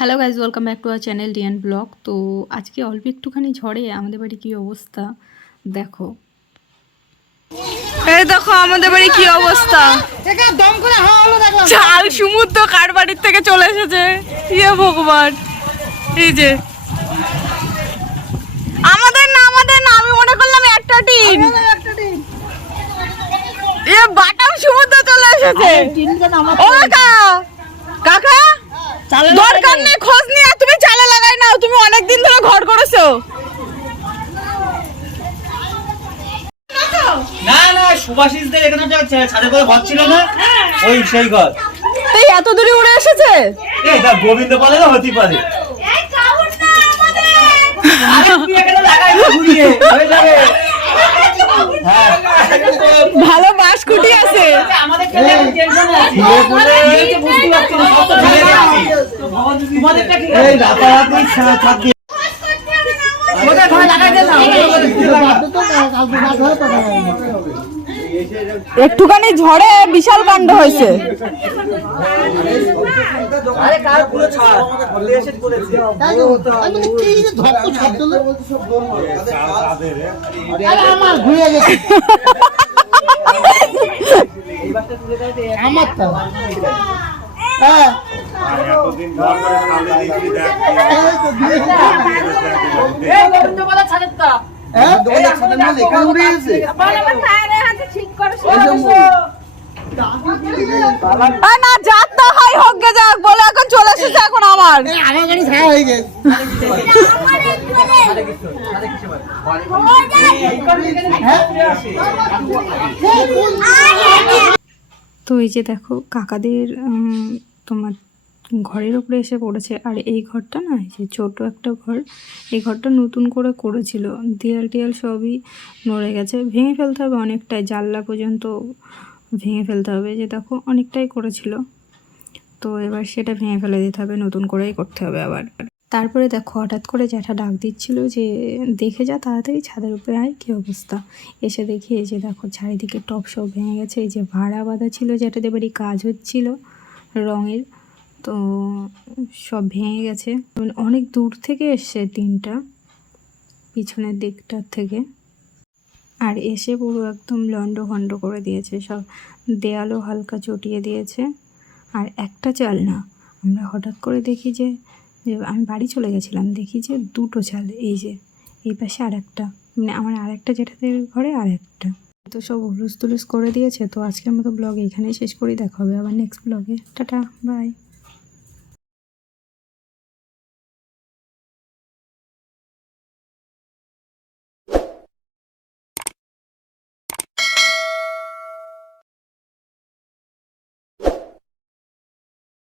Hello guys, welcome back to our channel DN vlog. তো আজকে অল্প একটুখানি ঝড়ে আমাদের বাড়ি কী অবস্থা দেখো। এই দেখো আমাদের বাড়ি কি অবস্থা। চাল সমুদ্র কার বাড়ির থেকে চলে এসেছে, ইয়ে ভগবান। এই যে আমাদের না আমি মনে করলাম একটা টিন, এ বাটাম সমুদ্র চলে এসেছে। ও কাকা দরকার নেই খোঁজ নিয়ে, তুমি চালে লাগাই নাও, তুমি অনেকদিন ধরে ঘর করেছো। না না সুভাষিসদের এখানে ছাদে করে ঘর ছিল না, ওই সেই ঘর। এই এত দূরে উড়ে এসেছে। এই দা গোবিন্দ পালে না হতে পারে। আরে তুই এখানে লাগাই না ঘুরিয়ে হয়ে যাবে। হ্যাঁ ভালো বাস কুটি আছে আমাদের কেন টেনশন আছে, এই তো বুঝতে পারছি না, সব তো ভুলে গেছি। তোমাদেরটা কি এই রাতারাতি ছাদ দিয়ে ওটা ঘরে লাগাই দে না, একটুখানি ঝড়ে বিশাল কাণ্ড হয়েছে। আরে কার পুরো ছাদ বলে এসে বলেছে আমি কি যে ধরতো ছাদ দিল আরে আমার ঘুরে গেছে এইবারটা তুলে দাও তো আমার তো হ্যাঁ এতদিন ধর করে সামনে দেখি দেখ এই গোবিন্দ পালে ছাদেরটা হ্যাঁ দোকানের ছাদের মধ্যে এখানে উড়ে গেছে না যাত্রা হয় হোক গে যাক বলে এখন চলে এসেছে এখন আমার আমার গাড়ি ছায়া হয়ে গেছে তো এই যে দেখো কাকাদের তোমার ঘরের উপরে এসে পড়েছে। আর এই ঘরটা না, এই যে ছোটো একটা ঘর, এই ঘরটা নতুন করে করেছিল, দেয়াল টিয়াল সবই নড়ে গেছে, ভেঙে ফেলতে হবে অনেকটাই, জানলা পর্যন্ত ভেঙে ফেলতে হবে। যে দেখো অনেকটাই করেছিল, তো এবার সেটা ভেঙে ফেলে দিতে হবে, নতুন করেই করতে হবে আবার। তারপরে দেখো হঠাৎ করে জ্যাঠা ডাক দিচ্ছিল যে দেখে যা তাড়াতাড়ি ছাদের উপরে আয়, কী অবস্থা। এসে দেখি এই যে দেখো চারিদিকে টপ সব ভেঙে গেছে। এই যে ভাড়া বাঁধা ছিল জ্যাঠাদের বাড়ি, কাজ হচ্ছিল রঙের, তো সব ভেঙে গেছে। অনেক দূর থেকে এসছে টিনটা, পিছনের দিকটার থেকে, আর এসে পুরো একদম লন্ডভন্ড করে দিয়েছে সব, দেয়ালও হালকা চটিয়ে দিয়েছে। আর একটা চাল না, আমরা হঠাৎ করে দেখি যে আমি বাড়ি চলে গেছিলাম, দেখি যে দুটো চাল, এই যে এই পাশে আর একটা, মানে আমার আর একটা জেঠাদের ঘরে আর একটা, তো সব হুলুস তুলুস করে দিয়েছে। তো আজকের মতো ব্লগ এইখানেই শেষ করি, দেখা হবে আবার নেক্সট ব্লগে। Tata, by.